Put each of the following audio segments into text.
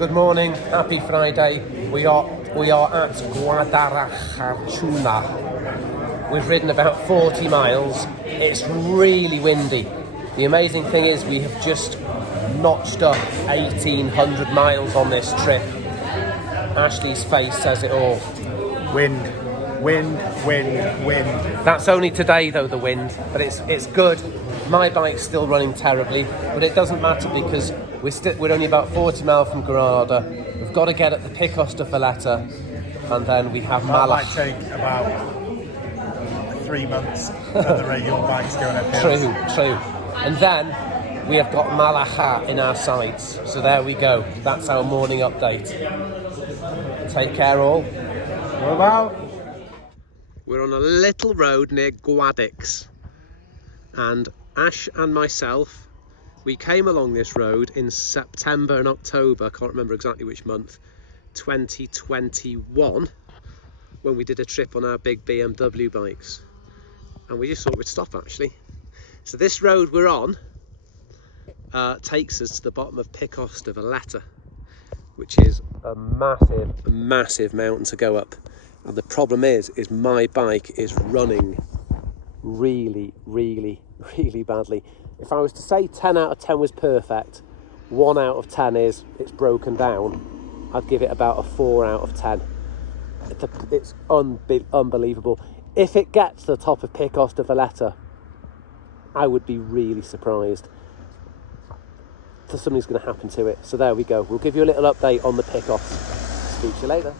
Good morning, happy Friday. We are at Guadalajara. We've ridden about 40 miles. It's really windy. The amazing thing is we have just notched up 1,800 miles on this trip. Ashley's face says it all. Wind, wind, wind, wind. That's only today though, the wind, but it's good. My bike's still running terribly, but it doesn't matter because we're only about 40 miles from Granda. We've got to get at the Picos de Valletta, and then we have Malaga. That might take about 3 months at the rate your bike's going uphill. True. And then we have got Malaga in our sights. So there we go. That's our morning update. Take care all. What about? We're on a little road near Guadix, and Ash and myself, we came along this road in September and October, I can't remember exactly which month, 2021, when we did a trip on our big BMW bikes. And we just thought we'd stop actually. So this road we're on takes us to the bottom of Picos de Valletta, which is a massive mountain to go up. And the problem is my bike is running really badly. If I was to say 10 out of 10 was perfect, 1 out of 10 is it's broken down, I'd give it about a 4 out of 10. It's unbelievable. If it gets to the top of Picos de Valletta, I would be really surprised. So something's going to happen to it. So there we go. We'll give you a little update on the Picos. Speak to you later.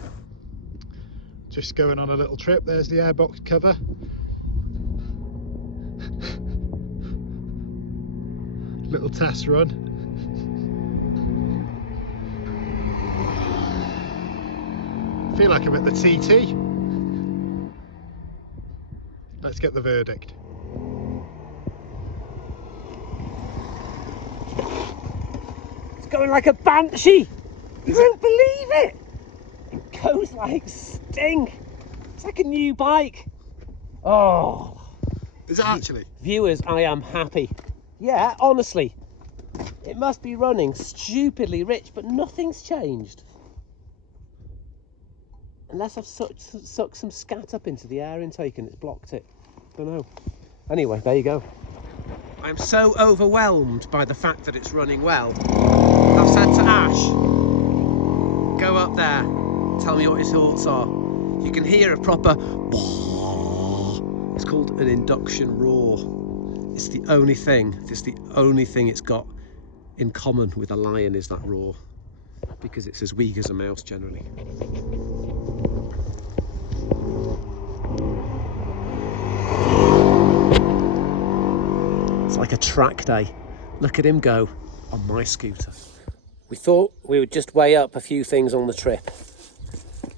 Just going on a little trip. There's the airbox cover. Little test run. Feel like I'm at the TT. Let's get the verdict. It's going like a banshee. You won't believe it. It goes like sting. It's like a new bike. Oh. Is it actually? Viewers, I am happy. Yeah, honestly. It must be running stupidly rich, but nothing's changed. Unless I've sucked some scat up into the air intake and it's blocked it. Don't know. Anyway, there you go. I'm so overwhelmed by the fact that it's running well. I've said to Ash, go up there, tell me what your thoughts are. You can hear a proper... It's called an induction roar. It's the only thing it's got in common with a lion is that roar, because it's as weak as a mouse generally. It's like a track day. Look at him go on my scooter. We thought we would just weigh up a few things on the trip,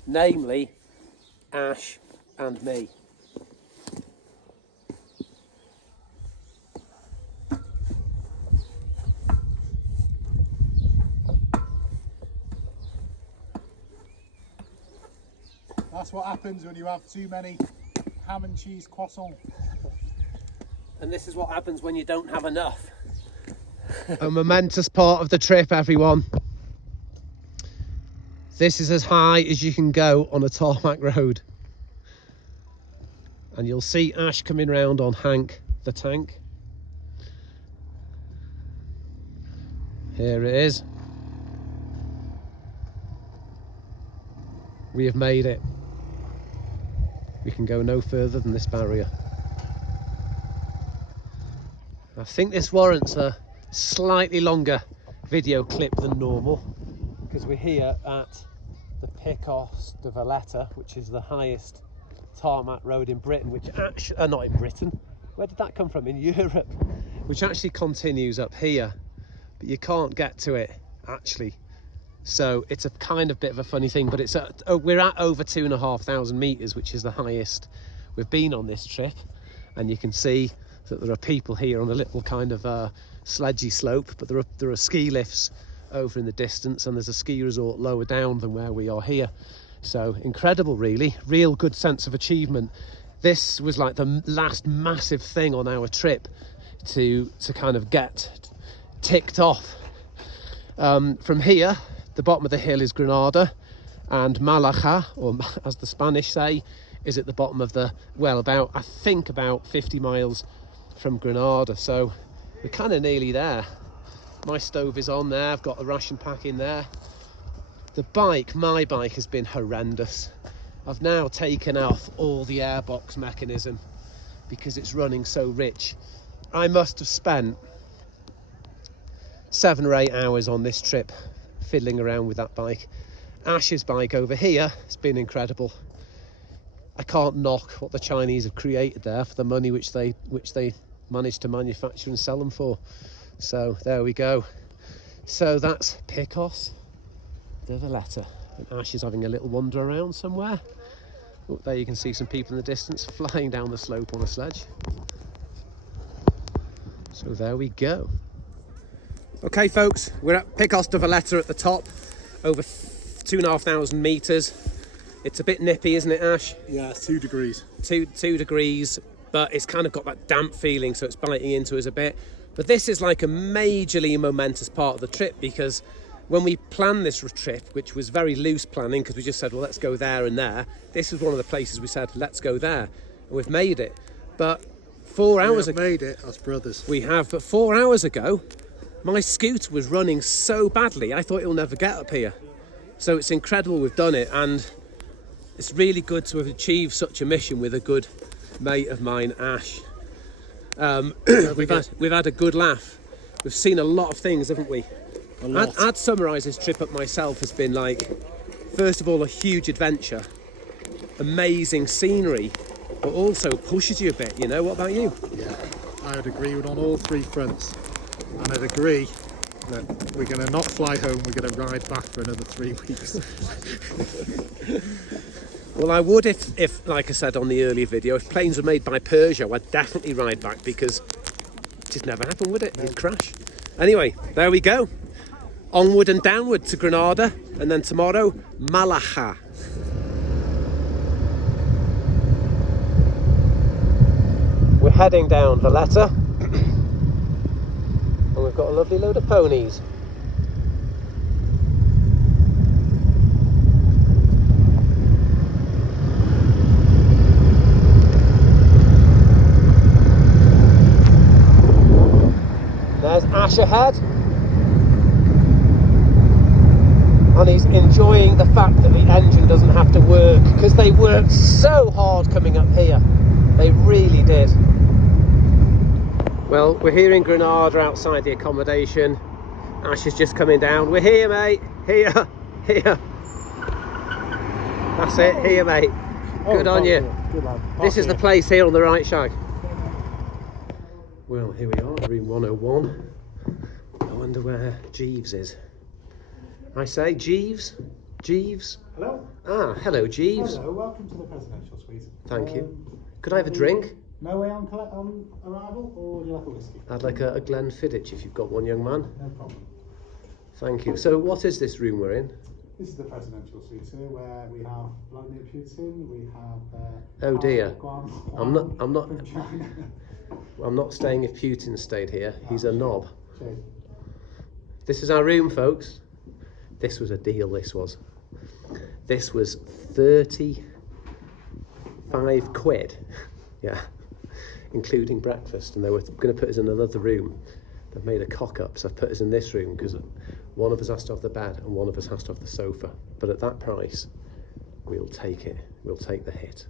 namely Ash and me. That's what happens when you have too many ham and cheese croissants. And this is what happens when you don't have enough. A momentous part of the trip, everyone. This is as high as you can go on a tarmac road. And you'll see Ash coming round on Hank the tank. Here it is. We have made it. We can go no further than this barrier. I think this warrants a slightly longer video clip than normal, because we're here at the Picos de Valletta, which is the highest tarmac road in Britain, which actually, not in Britain, where did that come from? In Europe, which actually continues up here, but you can't get to it actually. So it's a kind of bit of a funny thing, but we're at over 2,500 meters, which is the highest we've been on this trip. And you can see that there are people here on a little kind of sledgy slope, but there are ski lifts over in the distance, and there's a ski resort lower down than where we are here. So incredible, really, real good sense of achievement. This was like the last massive thing on our trip to kind of get ticked off. From here The bottom of the hill is Granada, and Malaga, or as the Spanish say, is at the bottom of the, well, about, I think about 50 miles from Granada. So we're kind of nearly there. My stove is on there, I've got the ration pack in there. The bike, my bike, has been horrendous. I've now taken off all the airbox mechanism because it's running so rich. I must have spent 7 or 8 hours on this trip fiddling around with that bike. Ash's bike over here has been incredible. I can't knock what the Chinese have created there for the money which they managed to manufacture and sell them for. So there we go. So that's Picos de Valletta, and Ash is having a little wander around somewhere. Oh, there you can see some people in the distance flying down the slope on a sledge. So there we go. Okay folks, we're at Picos de Valletta at the top, over 2,500 metres. It's a bit nippy, isn't it, Ash? Yeah, it's 2 degrees. 2 degrees, but it's kind of got that damp feeling, so it's biting into us a bit. But this is like a majorly momentous part of the trip, because when we planned this trip, which was very loose planning, because we just said, well, let's go there and there, this was one of the places we said, let's go there. And we've made it. But 4 hours ago... made it as brothers. We have, but 4 hours ago, my scooter was running so badly, I thought it'll never get up here. So it's incredible we've done it, and it's really good to have achieved such a mission with a good mate of mine, Ash. We've had a good laugh. We've seen a lot of things, haven't we? I'd summarise this trip up myself as been like, first of all, a huge adventure, amazing scenery, but also pushes you a bit, you know. What about you? Yeah, I'd agree with on all 3 fronts, and I'd agree that we're going to not fly home, we're going to ride back for another 3 weeks. Well, I would if, like I said on the earlier video, if planes were made by Peugeot, I'd definitely ride back, because it just never happened, would it? It'd crash. Anyway, there we go. Onward and downward to Granada, and then tomorrow, Malaga. We're heading down Valletta, and we've got a lovely load of ponies. There's Ash ahead, and he's enjoying the fact that the engine doesn't have to work, because they worked so hard coming up here. They really did. Well, we're here in Granada outside the accommodation. Ash is just coming down. We're here, mate. Here. That's it. Here, mate. Good on you. Good lad. This is the place here on the right, Shag. Well, here we are, room 101. I wonder where Jeeves is. I say, Jeeves? Jeeves? Hello. Ah, hello, Jeeves. Hello, welcome to the presidential suite. Thank you. Could I have a drink? No way on arrival, or would you like a whiskey? I'd like a Glenfiddich if you've got one, young man. No problem. Thank you. So what is this room we're in? This is the presidential suite here, where we have Vladimir Putin, we have... Oh dear. I'm not from China. I'm not staying if Putin stayed here. He's a knob. Cheers. This is our room, folks. This was a deal, this was. This was 35 quid. Yeah. Including breakfast, and they were going to put us in another room. They've made a cock up, so I've put us in this room because one of us has to have the bed and one of us has to have the sofa. But at that price, we'll take it. We'll take the hit.